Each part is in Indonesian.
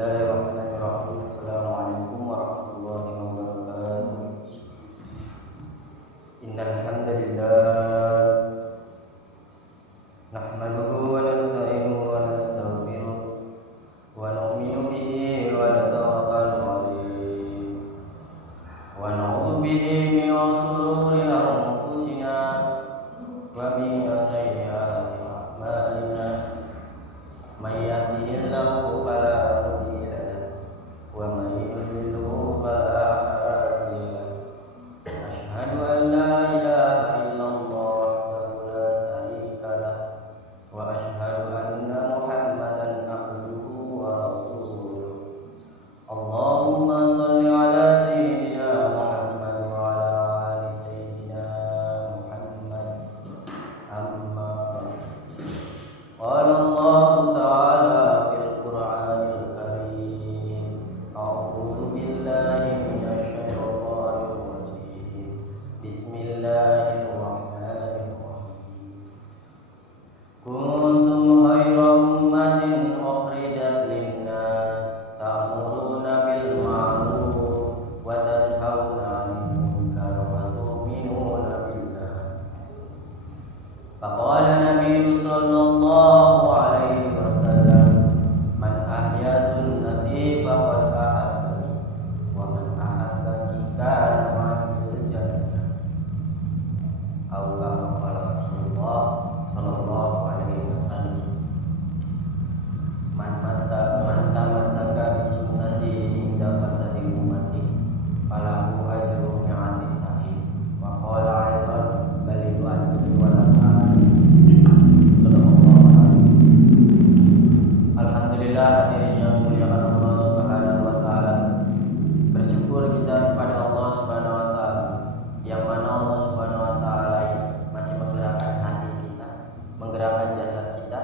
Bismillahirrahmanirrahim. Assalamualaikum warahmatullahi wabarakatuh. Innal hamdalillah nahmaduhu wa nasta'inuhu wa nastaghfiruh wa nu'minu bihi wa natawakkalu alayhi wa na'udzu bihi min shururi anfusina wa min sayyiati a'malina may yahdihillahu fala mudilla lahu wa may yudlilhu fala hadiya lahu. Asyhadu an la ilaha illallah wahdahu la syarika lahu wa asyhadu anna Muhammadan abduhu wa rasuluh. Allahumma shalli ala sayyidina Muhammad wa ala ali sayyidina Muhammad. Amma qala Allah ta'ala fil Qur'anil Karim. A'udzu billahi minasy syaithanir rajim. Bismillahirrahmanirrahim. Kuntum khayra ummatin ukhrijat lin-nas ta'muruna bil ma'ruf wa tanhauna 'anil munkar wa tu'minuna billah. Faqala Nabi sallallahu alaihi wasallam, man ahya sunnati faqad ahabbani wa man ahabbani kana ma'al jannah. Aw kama qala Rasulullah sallallahu alaihi wasallam, man tamassaka bi sunnati inda fasadi ummati falahu ajru mi'ati sahih. Wa qala aidan balidu anni wa la Alhamdulillah, hadirin yang muliakan Allah Subhanahu wa taala. Bersyukur kita kepada Allah Subhanahu wa taala yang mana Allah Subhanahu wa taala masih menggerakkan hati kita, menggerakkan jasad kita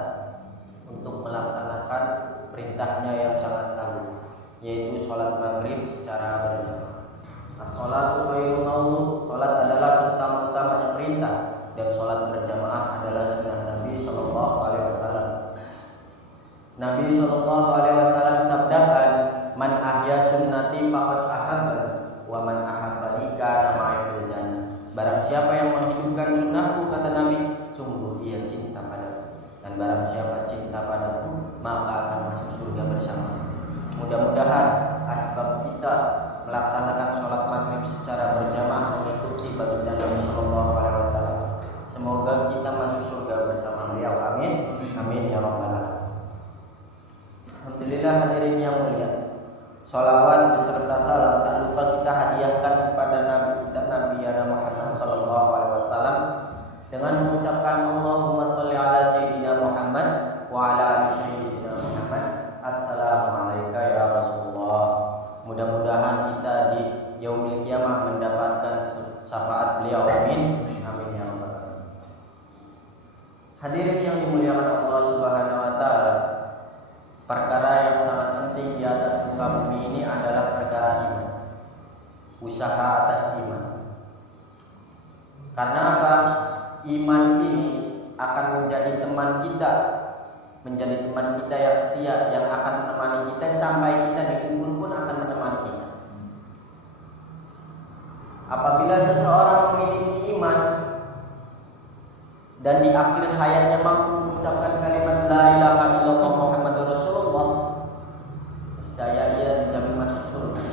untuk melaksanakan perintahnya yang sangat agung, yaitu sholat maghrib secara berjamaah. As-sholatu khairun mawdu'. Sholat adalah utama-utamanya perintah, dan sholat berjamaah adalah sunnah Nabi sallallahu alaihi wasallam. Nabi sallallahu alaihi wasallam sabdakan, man ahya sunnati faqad ahabba wa man ahabbani kana ma'al jannah. Barang siapa yang menghidupkan sunnahku, kata Nabi, sungguh dia cinta padaku, dan barang siapa cinta padaku maka akan masuk surga bersama. Mudah-mudahan asbab kita melaksanakan sholat maghrib secara berjamaah mengikuti baginda Nabi sallallahu alaihi wasallam, semoga kita masuk surga bersama beliau. Amin. Amin ya rabbal alamin. Alhamdulillah, hadirin yang mulia, sholawat beserta salam tak lupa kita hadiahkan kepada Nabi kita, Nabi Muhammad sallallahu alaihi wasallam, dengan mengucapkan Allahumma sholli ala sayyidina Muhammad wa ala ali sayyidina Muhammad. Assalamualaikum ya Rasulullah. Mudah-mudahan kita di yaumil qiyamah mendapatkan syafaat beliau. Amin. Amin ya rabbal alamin. Hadirin yang dimuliakan Allah Subhanahu wa taala, perkara yang sangat penting di atas muka bumi ini adalah perkara iman, usaha atas iman. Karena apa? Iman ini akan menjadi teman kita, menjadi teman kita yang setia, yang akan menemani kita sampai kita dikubur pun akan menemani kita. Apabila seseorang memiliki iman dan di akhir hayatnya mampu mengucapkan kalimat la ilaha illallah Muhammadur Rasulullah, percaya ia dijamin masuk surga.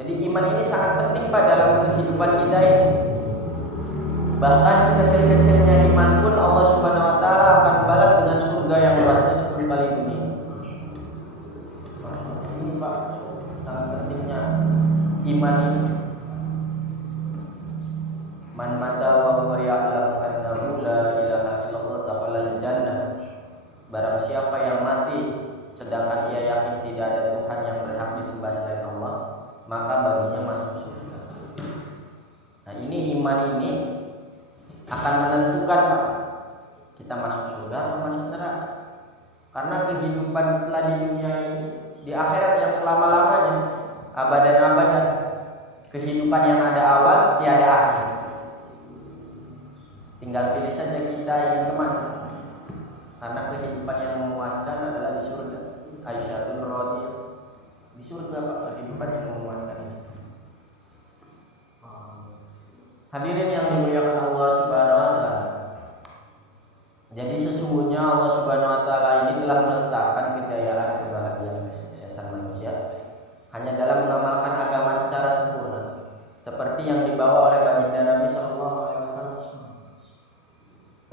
Jadi iman ini sangat penting pada dalam kehidupan kita ini. Bahkan sekecil-kecilnya iman pun Allah Subhanahu wa taala akan balas dengan surga yang luasnya 10 kali bumi. Ini Pak, sangat pentingnya iman ini. Man mata wa huwa ya'lam annahu la ilaha illallah dakhala al-jannah. Barang siapa yang mati sedangkan ia yakin tidak ada Tuhan yang berhak disembah selain Allah, maka baginya masuk surga. Nah, ini iman ini akan menentukan kita masuk surga atau masuk neraka. Karena kehidupan setelah di dunia ini, di akhirat yang selama-lamanya, abadan-abadan, kehidupan yang ada awal tiada akhir. Tinggal pilih saja kita ingin kemana. Karena kehidupan yang memuaskan adalah di surga. Aisyah radhiyallahu di surga Pak, kehidupan yang memuaskan ini. Hadirin yang dimuliakan Allah Subhanahu wa taala. Jadi sesungguhnya Allah Subhanahu wa taala ini telah meletakkan kejayaan, kebahagiaan, kesuksesan manusia hanya dalam mengamalkan agama secara sempurna, seperti yang dibawa oleh baginda Nabi sallallahu alaihi wasallam.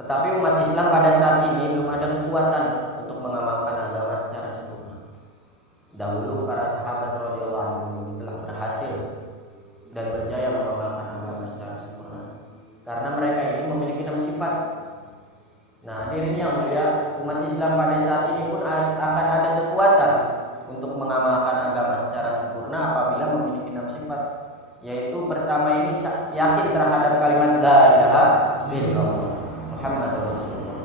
Tetapi umat Islam pada saat ini belum ada kekuatan untuk mengamalkan agama secara sempurna. Dahulu para sahabat radhiyallahu anhum telah berhasil dan berjaya mengamalkan agama secara sempurna karena mereka ini memiliki 6 sifat. Nah, hadirin yang mulia, umat Islam pada saat ini pun akan ada kekuatan untuk mengamalkan agama secara sempurna apabila memiliki 6 sifat, yaitu pertama ini yakin terhadap kalimat la ilaha illallah Muhammadur Rasulullah.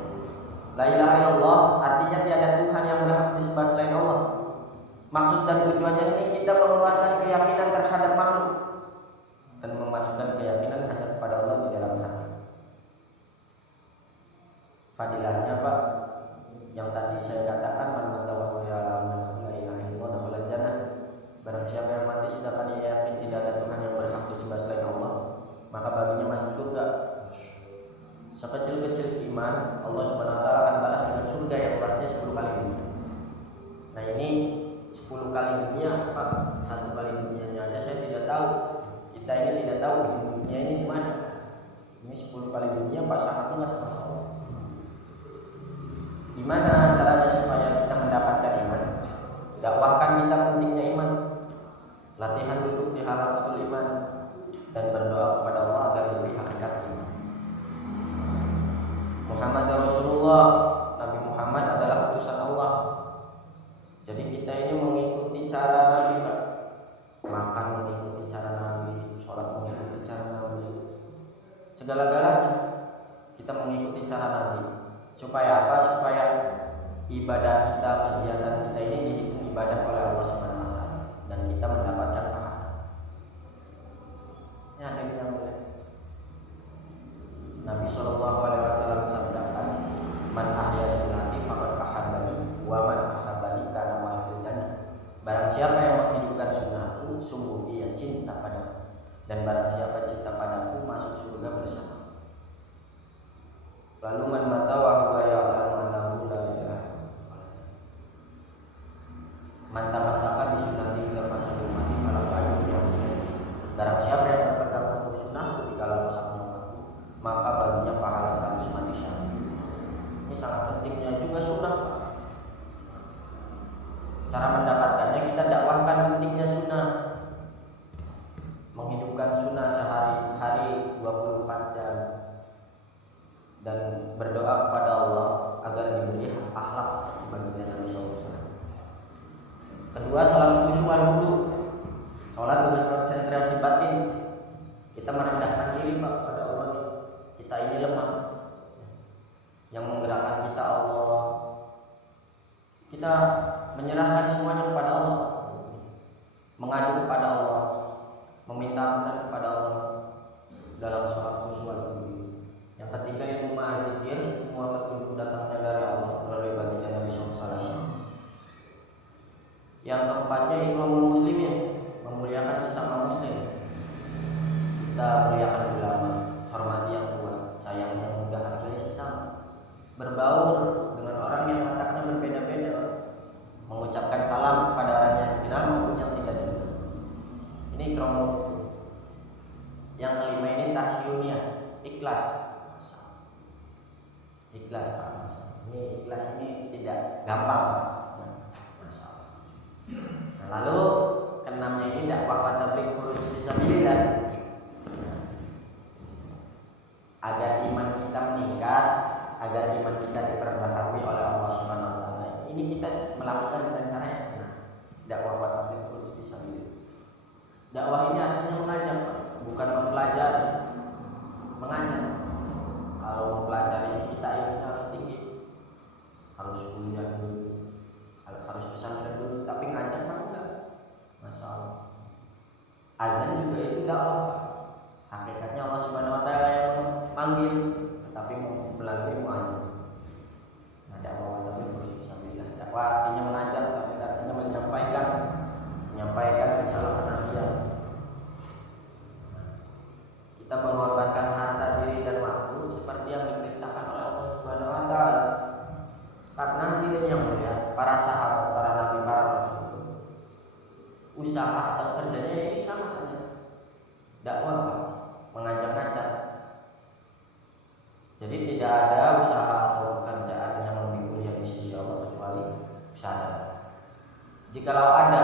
La ilaha illallah artinya tiada Tuhan yang berhak disembah selain Allah. Maksud dan tujuannya ini kita mengeluarkan keyakinan terhadap makhluk dan memasukkan keyakinan hanya kepada Allah di dalam hati. Fadilahnya Pak, yang tadi saya katakan, man matawahu ya la ilaha illallah dakhala jannah. Barang siapa yang mati sedangkan ia yakin tidak ada Tuhan yang berhak disembah selain Allah, maka baginya masuk surga. Sekecil-kecil iman, Allah Subhanahu wa taala akan balas dengan surga yang luasnya 10 kali dunia. Nah, ini 10 kali dunia Pak, 1 kali dunianya aja saya tidak tahu. Kita ini tidak tahu ujung dunia ini di mana. Ini 10 kali dunia Pak, sangat luas Pak. Gimana caranya supaya kita mendapatkan iman? Dakwahkan kita pentingnya iman. Latihan duduk di halaqatul iman dan berdoa kepada Allah agar diberi hakikat iman. Muhammad Rasulullah, Nabi Muhammad adalah utusan Allah. Jadi kita ini mengikuti cara Nabi Pak. Makan mengikuti cara Nabi, sholat mengikuti cara Nabi. Segala-galanya kita mengikuti cara Nabi. Supaya apa? Supaya ibadah kita, kegiatan kita ini dihitung ibadah oleh Allah Subhanahu wa taala dan kita mendapatkan pahala. Ya, ini yang boleh. Nabi sallallahu alaihi wasallam sabdakan, "Man ahya sunnati faqad ahabbani wa man ahabbani kana ma'i fil jannah." Barang siapa yang menghidupkan sunnahku, sungguh ia cinta padaku, dan barang siapa cinta padaku masuk surga bersama. Lalu man mata wa huwa ya'lamu annahu la ilaha illallah. Man tamassaka bi sunnati ka fasadul mati falahu ajrun wa hisab. Barang siapa yang berpegang teguh sunnahku di kala rusak nyawaku, maka baginya pahala 100 mati syahid. Ini sangat pentingnya juga sunnah. Cara mendapatkannya kita dakwahkan pentingnya sunnah. Menghidupkan sunnah sehari-hari 24 jam. Dan berdoa kepada Allah agar diberi akhlak seperti baginda Nabi sallallahu alaihi wasallam. Kedua, salat khusyuk wudu. Salat dengan konsentrasi batin. Kita merendahkan diri Pak pada Allah. Kita ini lemah. Yang menggerakkan kita Allah. Kita menyerahkan semuanya kepada Allah. Mengadu kepada Allah, meminta ampun kepada Allah dalam salat khusyuk wudu. Yang ketiga itu ma'azikir, semua petunjuk datangnya dari Allah melalui baginda Nabi SAW. Yang keempatnya ikramul muslimin, memuliakan sesama muslim. Kita muliakan ulama, hormati yang tua, sayang yang muda, hargai sesama. Berbaur dengan orang yang wataknya berbeda-beda, mengucapkan salam kepada orang yang dikenal maupun yang tidak dikenal. Ini ikramul muslim. Yang kelima ini tasyuniyah, ikhlas. Ikhlas Pak. Ini ikhlas ini tidak gampang. Nah, lalu keenamnya ini dakwah wa tabligh khulus fisabilillah. Agar iman kita meningkat, agar iman kita diperbaharui oleh Allah Subhanahu wa taala. Ini kita melakukan dengan cara yang benar. Dakwah wa tabligh khulus fisabilillah. Dakwah ini artinya mengajak, bukan mempelajari. Mengajak. Kalau mempelajari kita ini harus tinggi, harus kuliah dulu, harus pesantren dulu, tapi ngajak mah enggak masalah. Azan juga itu dakwah. Hakikatnya Allah Subhanahu wa taala yang manggil, tetapi melalui muazin. Nah, dakwah tapi harus fisabilillah. Dakwah artinya mengajar, tapi usaha atau kerjanya ini sama saja. Dakwah, mengajak-ngajak. Jadi tidak ada usaha atau pekerjaan yang lebih mulia di sisi Allah kecuali usaha dakwah. Jikalau ada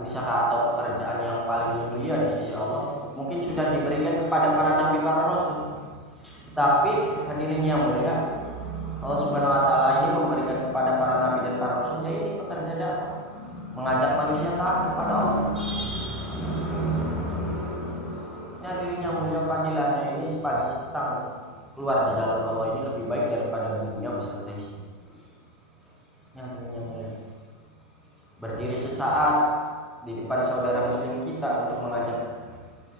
usaha atau pekerjaan yang paling mulia di sisi Allah, mungkin sudah diberikan kepada para nabi, para rasul. Tapi hadirin yang mulia, Allah Subhanahu wa taala ini memberikan kepada para nabi dan para rasul ini pekerja dakwah, mengajak manusia taat kepada Allah. Hadirin yang mulia, panggilannya ini sepagi petang keluar di jalan Allah ini lebih baik daripada dunia beserta isinya. Hadirin yang mulia, berdiri sesaat di depan saudara muslim kita untuk mengajak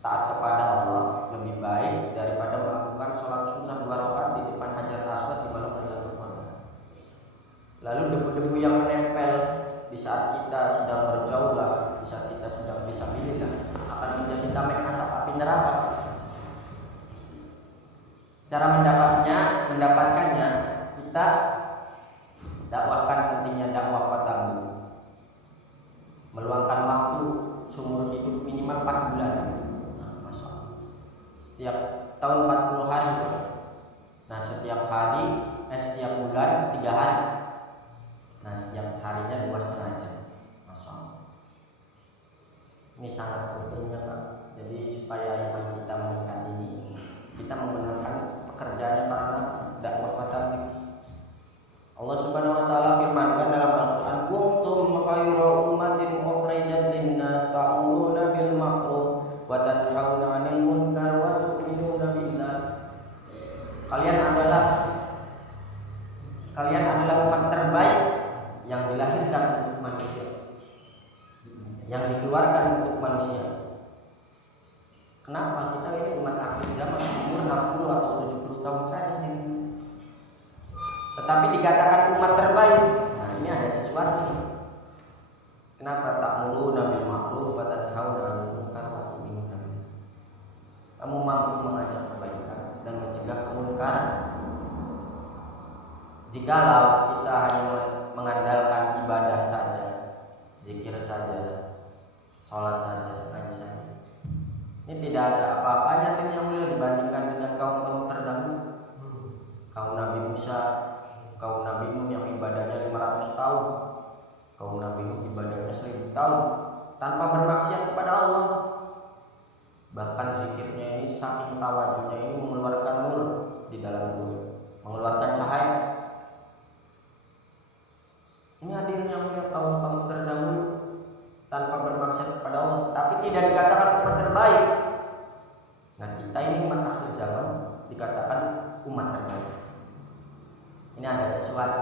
taat kepada Allah lebih baik daripada melakukan sholat sunnah 2 rakaat di depan Hajar Aswad di malam Lailatul Qadar. Lalu debu-debu yang menempel di saat kita sedang berjaulah, di saat kita sedang fisabilillah, akan menjadi tameng asap api neraka. Cara mendapatkannya kita dakwahkan pentingnya dakwah petang, meluangkan waktu seumur hidup minimal 4 bulan. Nah, Masya Allah. Setiap tahun 40 hari. Nah, setiap bulan 3 hari. Nah, setiap harinya 2,5 jam. Masya Allah. Ini sangat pentingnya, Pak. Jadi supaya iman kita meningkat ini, kita menggunakan pekerjaannya para dakwah petang. Allah Subhanahu wa taala firmankan dalam Al-Qur'an, "Kuntum khayra ummatin ukhrijat lin-nas ta'muruna bil ma'ruf wa tanhauna 'anil munkar wa tu'minuna billah." Kalian adalah umat terbaik yang dilahirkan untuk manusia, yang dikeluarkan untuk manusia. Kenapa? Kita ini umat akhir zaman, umur 60 atau 70 tahun saja ini. Tetapi dikatakan umat terbaik. Nah, ini ada sesuatu. Kenapa? Ta'muruna bil ma'ruf wa tanhauna 'anil munkar wa tu'minuna billah. Kamu mampu mengajak kebaikan dan mencegah kemungkaran. Jikalau kita hanya mengandalkan ibadah saja, zikir saja, sholat saja, ngaji saja, ini tidak ada apa-apanya yang mulia dibandingkan dengan kaum terdahulu. Kaum Nabi Musa, kaum Nabi Nuh yang ibadahnya 500 tahun, kaum Nabi Nuh ibadahnya 1000 tahun tanpa bermaksiat kepada Allah. Bahkan zikirnya ini saking tawajunya ini mengeluarkan nur di dalam bumi, mengeluarkan cahaya. Ini hadirin yang mulia, kaum terdahulu tanpa bermaksiat kepada Allah, tapi tidak dikatakan umat terbaik. Nah, kita ini umat akhir zaman dikatakan umat terbaik. Ini ada sesuatu.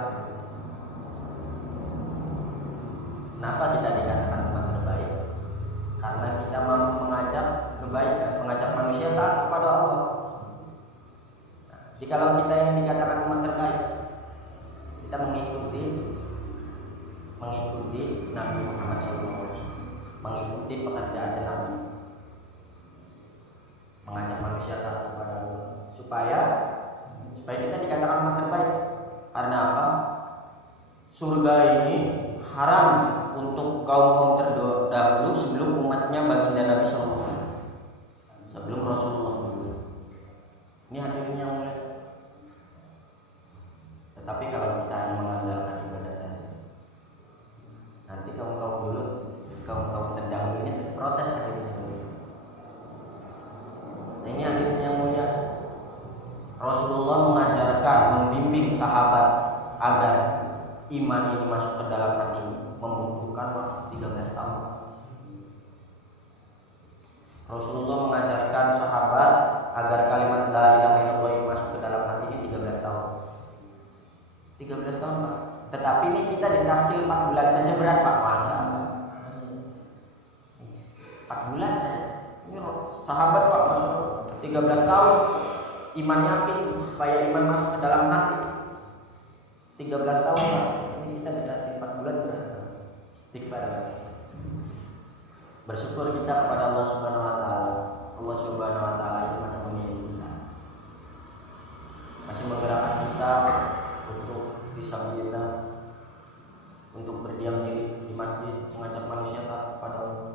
Kenapa kita dikatakan umat terbaik? Karena kita mampu mengajak kebaikan, mengajak manusia taat kepada Allah. Nah, jikalau kita ini dikatakan umat terbaik, kita mengikuti Nabi Muhammad SAW, mengikuti pekerjaan Nabi, mengajak manusia taat kepada Allah, supaya kita dikatakan umat terbaik. Karena apa? Surga ini haram untuk kaum terdahulu sebelum umatnya baginda Nabi SAW, sebelum Rasulullah dulu. Ini hadirin yang mulia. Tetapi kalau kita hanya mengandalkan ibadah saja, nanti kaum terdahulu ini protes hadirin yang mulia. Nah, ini hadirin yang mulia, Rasulullah mengajarkan, membimbing sahabat agar iman ini masuk ke dalam hati ini, membutuhkan waktu 13 tahun. Rasulullah mengajarkan sahabat agar kalimat la ilaha illallah ini masuk ke dalam hati ini 13 tahun. 13 tahun, Pak. Tetapi ini kita ditaskil 4 bulan saja berat, Pak. Masa 4 bulan saja. Ini sahabat, Pak, masuk 13 tahun iman yakin supaya iman masuk ke dalam hati. 13 tahun, Pak. Ini kita dikasih 4 bulan berat. Istighfar. Bersyukur kita kepada Allah Subhanahu wa taala. Allah Subhanahu wa taala itu masih memilih kita. Masih menggerakkan kita untuk fisabilillah, untuk berdiam diri di masjid, mengajak manusia taat kepada Allah.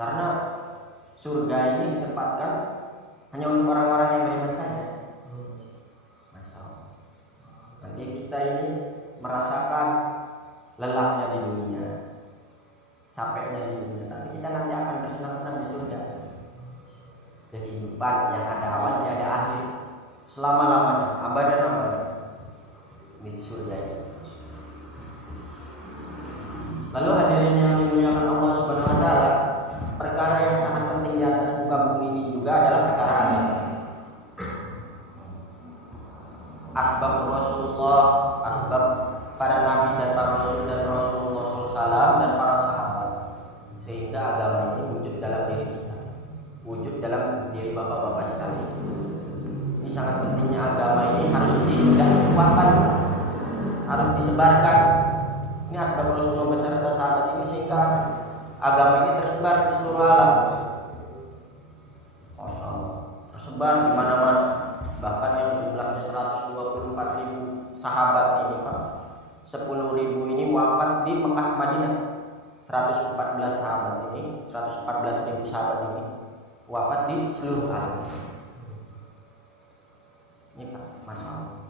Karena surga ini ditempatkan hanya untuk orang-orang yang beriman saja. Masya Allah. Nanti kita ini merasakan lelahnya di dunia, capeknya di dunia, tapi kita nanti akan bersenang-senang di surga. Kehidupan yang ada awal, yang ada akhir, selama-lamanya, abadan di surga ini. Lalu hadirin yang dimuliakan Allah Subhanahu wa taala, perkara yang sangat penting di atas muka bumi ini juga adalah perkara agama. Asbab Rasulullah, asbab para nabi dan para rasul dan Rasulullah SAW dan para sahabat, sehingga agama ini wujud dalam diri kita, wujud dalam diri bapak-bapak sekalian. Ini sangat pentingnya agama ini harus didakwahkan, harus disebarkan. Ini asbab Rasulullah beserta sahabat ini sehingga agama ini tersebar di seluruh alam. Masya Allah, tersebar di mana-mana. Bahkan yang jumlahnya 124.000 sahabat ini Pak, 10.000 ini wafat di Mekah Madinah. 114 sahabat ini, 114.000 sahabat ini wafat di seluruh alam. Ini Pak, Masya Allah.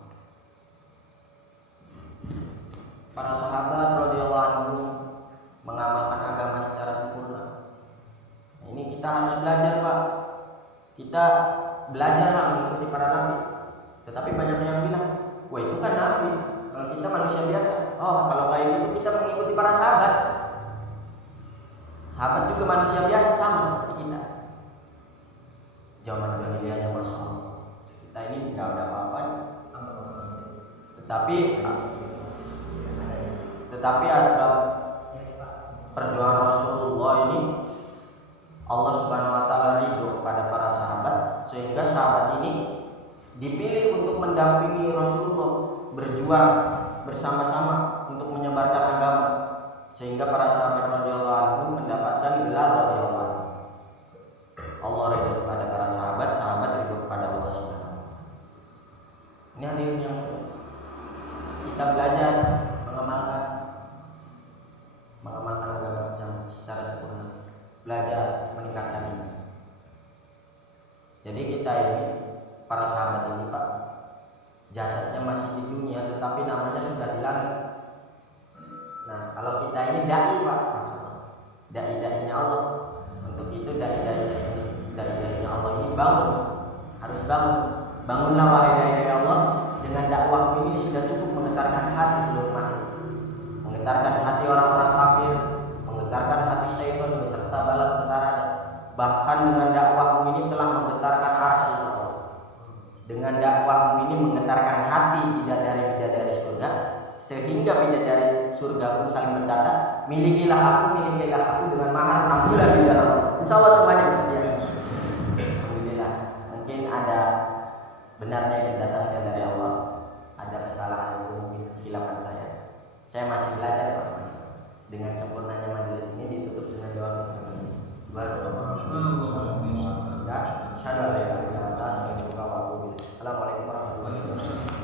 Para sahabat radhiyallahu anhum mengamalkan agama secara sempurna. Nah, ini kita harus belajar Pak. Kita belajar mengikuti para nabi. Tetapi banyak yang bilang, wah itu kan nabi, kalau kita manusia biasa. Oh, kalau kayak gitu kita mengikuti para sahabat. Sahabat juga manusia biasa sama seperti kita. Zaman jahiliyahnya Masya Allah, kita ini tidak ada apa-apanya. Tetapi asbab perjuangan Rasulullah ini Allah Subhanahu wa taala ridho kepada para sahabat, sehingga sahabat ini dipilih untuk mendampingi Rasulullah berjuang bersama-sama untuk menyebarkan agama, sehingga para sahabat radhiyallahu anhum mendapatkan gelar radhiyallahu anhu. Allah ridho kepada para sahabat, sahabat ridho kepada Allah Subhanahu wa taala. Ini hadirin yang kita belajar mengamalkan agama secara sempurna, belajar meningkatkan ini. Jadi kita ini, para sahabat ini Pak, jasadnya masih di dunia tetapi namanya sudah di langit. Nah, kalau kita ini dai Pak, masalah dai-dainya Allah. Untuk itu dai-dainya Allah ini harus bangunlah wahai dai-dai Allah. Dengan dakwah ini sudah cukup menggetarkan hati seluruh makhluk, menggetarkan hati orang-orang kafir, menggetarkan hati syaitan beserta bala tentaranya. Bahkan dengan dakwah ini telah menggetarkan arsy Allah. Dengan dakwah ini menggetarkan hati bidadari-bidadari surga, sehingga bidadari surga pun saling berkata, milikilah aku dengan mahar 6 bulan di dalam. Insya Allah semuanya bisa dia. Alhamdulillah. Mungkin ada benarnya yang datangnya dari Allah, ada kesalahan itu mungkin kehilapan saya. Saya masih belajar Pak. Dengan sempurnanya majelis ini ditutup dengan doa Assalamualaikum warahmatullahi wabarakatuh.